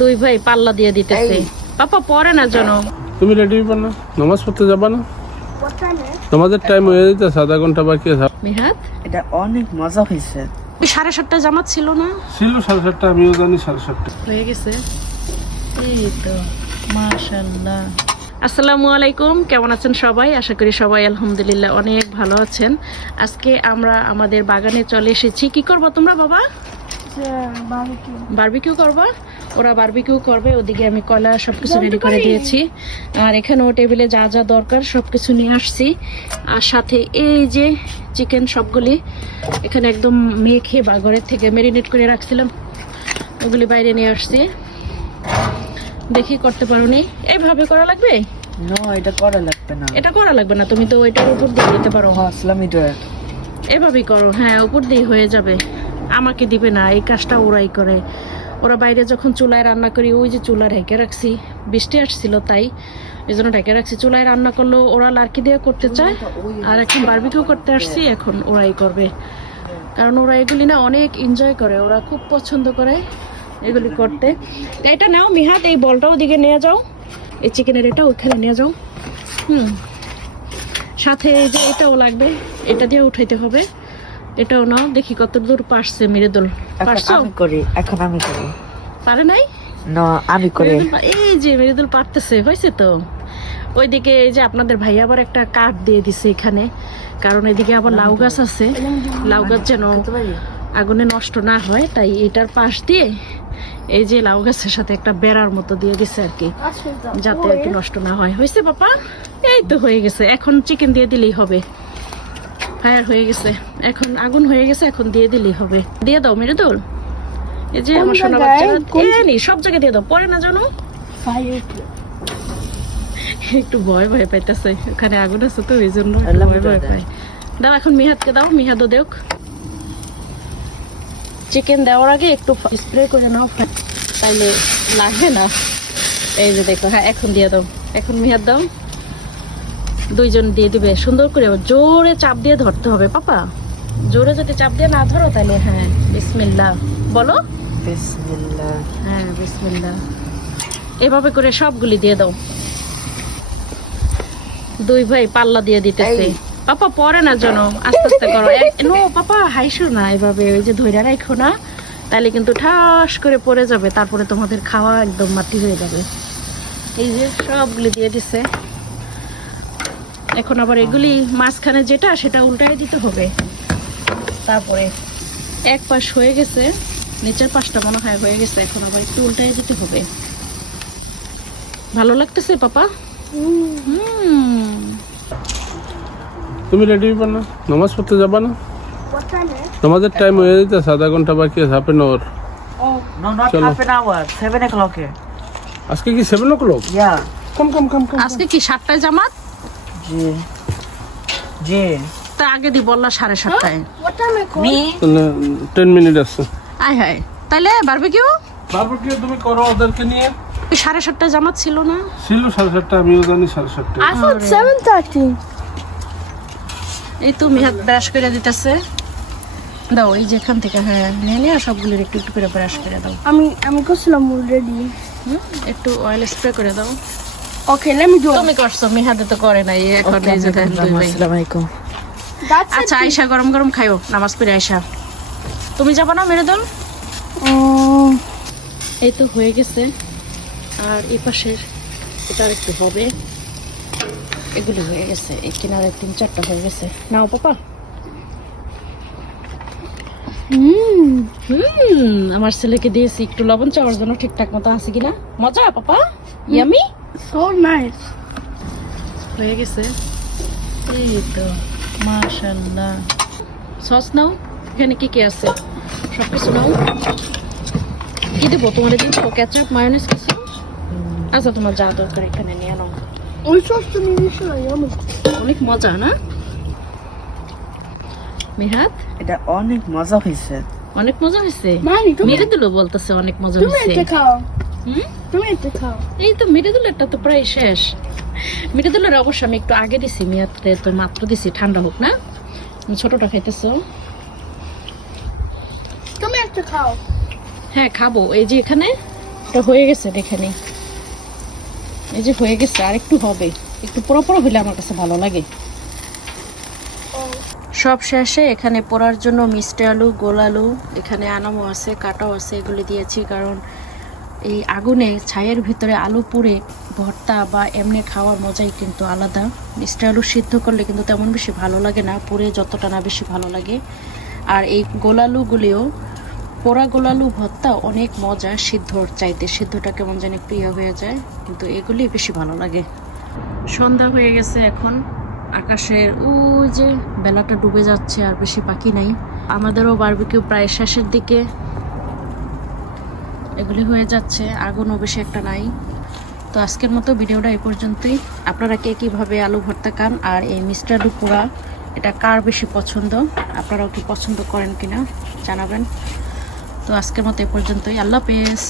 দুই ভাই পাল্লা দিয়ে দিতেছে। পাপা পরে না জানো তুমি রেডি হইবা না নামাজ পড়তে যাবা না? নামাজের টাইম হয়ে যেতেছে আধা ঘণ্টা বাকি আছে। মিহাদ এটা অনেক মজা হয়েছে সাড়ে সাতটা জামাত ছিল না? ছিল সাড়ে সাতটা আমিও জানি সাড়ে সাতটা। হয়ে গেছে। এই তো মাশাল্লাহ আসসালামু আলাইকুম কেমন আছেন সবাই? আশা করি সবাই আলহামদুলিল্লাহ অনেক ভালো আছেন। আজকে আমরা আমাদের বাগানে চলে এসেছি। কি করব তোমরা বাবা? বারবিকিউ করবা? ওরা বারবিকিউ করবে ওদিকে আমি কলা সবকিছু রেডি করে দিয়েছি। আর এখানে ও টেবিলে যা যা দরকার সবকিছু নিয়ে আসছি। আর সাথে এই যে চিকেন সবগুলি এখানে একদম মেখে বা ঘরের থেকে মেরিনেট করে রাখছিলাম ওগুলি বাইরে নিয়ে আসছি। দেখি করতে পারোনি। এইভাবে করা লাগবে? নো এটা করা লাগবে না। এটা করা লাগবে না তুমি তো ওইটার উপর দিয়ে দিতে পারো। এভাবেই করো হ্যাঁ উপর দিয়ে হয়ে যাবে। আমাকে দিবে না এই কাজটা ওরাই করে। ওরা বাইরে যখন চুলায় রান্না করি, ওই যে চুলা ঢেকে রাখছি, বৃষ্টি আসছিল তাই, এই জন্য ঢেকে রাখছি। চুলায় রান্না করলেও ওরা লার্কি দিয়ে করতে চায়, আর এখন বারবিকিউ করতে আসছি, এখন ওরাই করবে। কারণ ওরা এগুলি না অনেক এনজয় করে, ওরা খুব পছন্দ করে এগুলি করতে। এটা নাও মিহাত, এই বলটা ওদিকে নিয়ে যাও, এই চিকেনের এটা ওখানে নিয়ে যাও। হুম, সাথে এই যে এটাও লাগবে, এটা দিয়ে উঠাইতে হবে। এটাও নাও দেখি কত দূর পারছে মেরেদোল। পারছ? আমি করি এখন আমি করি। পারে নাই? না আমি করি। এই যে মেরেদুল পারতেছে হয়েছে তো? ওইদিকে এই যে আপনাদের ভাই আবার একটা কাঠ দিয়ে দিছে এখানে কারণ এদিকে আবার লাউ গাছ আছে। লাউ গাছ যেন আগুনে নষ্ট না হয় তাই এটার পাশ দিয়ে এই যে লাউ গাছের সাথে একটা বেড়ার মতো দিয়ে দিছে আর কি যাতে আর কি নষ্ট না হয়। হয়েছে বাপা এই তো হয়ে গেছে। এখন চিকেন দিয়ে দিলেই হবে। ফায়ার হয়ে গেছে। এখন আগুন হয়ে গেছে এখন দিয়ে দিলেই হবে। দিয়ে দাও মেরে দোল এই যে আমার সোনা বাচ্চা এ সব জায়গায় দিয়ে দাও পরে না জানো? একটু ভয় ভয় পাইতেছে ওখানে আগুন আছে তো এই জন্য ভয় ভয়। পায়। দাও এখন মিহাদকে দাও মিহাদও দেখ চিকেন দেওয়ার আগে একটু স্প্রে করে নাও তাইলে লাগবে না। এই যে দেখো হ্যাঁ এখন দিয়ে দাও। এখন মিহাদ দাও। দুইজন দিয়ে দিবে। সুন্দর করে জোরে চাপ দিয়ে ধরতে হবে পাপা। জোরে যদি চাপ দিয়ে না ধরো তাহলে হ্যাঁ বিসমিল্লা বলো? বিসমিল্লাহ। হ্যাঁ বিসমিল্লাহ। এভাবে করে সবগুলি দিয়ে দাও। দুই ভাই পাল্লা দিয়ে দিতেছে। পাপা পরে না যেন আস্তে আস্তে করো। নো পাপা হাইসো না এভাবে। ওই যে ধৈর্য রাখো না তাহলে কিন্তু ঠাস করে পড়ে যাবে। তারপরে তোমাদের খাওয়া একদম মাটি হয়ে যাবে। এই যে সবগুলি দিয়ে দিছে। এখন আবার এগুলি মাঝখানে যেটা সেটা উল্টাই দিতে হবে। তারপরে এক পাশ হয়ে গেছে নিচের পাশটা মনে হয় হয়ে গেছে এখন আবার একটু উল্টাই দিতে হবে। ভালো লাগতেছে পাপা? তুমি রেডি হইবা না? নামাজ পড়তে যাবা না? নামাজের টাইম হয়ে আধা ঘণ্টা বাকি আছে হাফ এন আওয়ার চলো। আজকে কি সেভেন ও ক্লক কম কম কম কম আজকে কি সাতটায় জামাত? জি। জি। তা আগে দি বললা সাড়ে সাতটায়। মি? টেন মিনিট আছে। আয় হায়। তাইলে বারবে কেউ তুমি করো ওদেরকে নিয়ে। সাড়ে সাতটায় জামাত ছিল না? ছিল সাড়ে সাতটা আমিও জানি সাড়ে সাতটা। I thought seven এই তুমি হাত ব্রাশ করে দিতেছে। দাও এই যে এখান থেকে হ্যাঁ নিয়ে নিয়ে সবগুলোর একটু একটু করে ব্রাশ করে দাও। I'm Muslim already. হুম, একটু অয়েল স্প্রে করে দাও। Okay, let me do it. তুমি করছ মিহাদে তো করে নাই এখন এই যে ভাই। আসসালামু আলাইকুম। আচ্ছা আয়সা গরম গরম খাইও নামাজ পড়ে আয়সা তুমি যাবা না মেরে দল Oh, এই তো হয়ে গেছে। আর এই পাশের এটা আর একটু হবে। এগুলো হয়ে গেছে এই কিনারে তিন চারটা হয়ে গেছে। নাও পাপা। হুম। আমার ছেলেকে দিয়েছি একটু লবণ চাওয়ার জন্য ঠিকঠাক মতো আছে কিনা। মজা পাপা? Yummy so nice. হয়ে গেছে এই তো মাশাল্লাহ সস নাও? এখানে কি কি আছে? সব কিছু নাও। কি দেবো? তোমার দিন ক্যাচাপ মায়োনেজ কিছু? আচ্ছা তোমার যা দরকার এখানে নিয়ে নাও। ওই. অনেক মজা না? মিহাত এটা অনেক মজা হয়েছে। অনেক মজা হয়েছে? মানি, তুমি মেরে দিল বলতেছে অনেক মজা তুমি হয়েছে। খাও। হুম? তুমি একটা খাও। এই তো মেরে তো প্রায় শেষ। মেরে অবশ্য আমি একটু আগে দিছি মেয়াদতে তো মাত্র দিছি ঠান্ডা হোক না। ছোটটা খাইতেছো। তুমি একটা খাও। হ্যাঁ খাব। এই যে এখানে এটা হয়ে গেছে দেখে নেই এই যে হয়ে গেছে আর একটু হবে। একটু আমার কাছে ভালো লাগে। সব শেষে এখানে পোড়ার জন্য মিষ্টি আলু গোল আলু এখানে আনামও আছে কাটাও আছে এগুলি দিয়েছি কারণ এই আগুনে ছায়ের ভিতরে আলু পুড়ে ভর্তা বা এমনি খাওয়ার মজাই কিন্তু আলাদা। মিষ্টি আলু সিদ্ধ করলে কিন্তু তেমন বেশি ভালো লাগে না, পুড়ে যতটা না বেশি ভালো লাগে। আর এই গোলালুগুলিও, পোড়া গোলালু ভর্তা অনেক মজা সিদ্ধর চাইতে, সিদ্ধটা কেমন জানি প্রিয় হয়ে যায়, কিন্তু এগুলি বেশি ভালো লাগে। সন্ধ্যা হয়ে গেছে এখন, আকাশের ওই যে বেলাটা ডুবে যাচ্ছে আর বেশি পাখি নাই। আমাদেরও বারবিকিউ প্রায় শেষের দিকে। এগুলি হয়ে যাচ্ছে, আগুনও বেশি একটা নাই। তো আজকের মতো ভিডিওটা এই পর্যন্তই। আপনারা কে কীভাবে আলু ভর্তা খান আর এই মিস্টার পোড়া, এটা কার বেশি পছন্দ? আপনারাও কি পছন্দ করেন কিনা জানাবেন। তো আজকের মতো এ পর্যন্তই। আল্লাহ হাফেজ।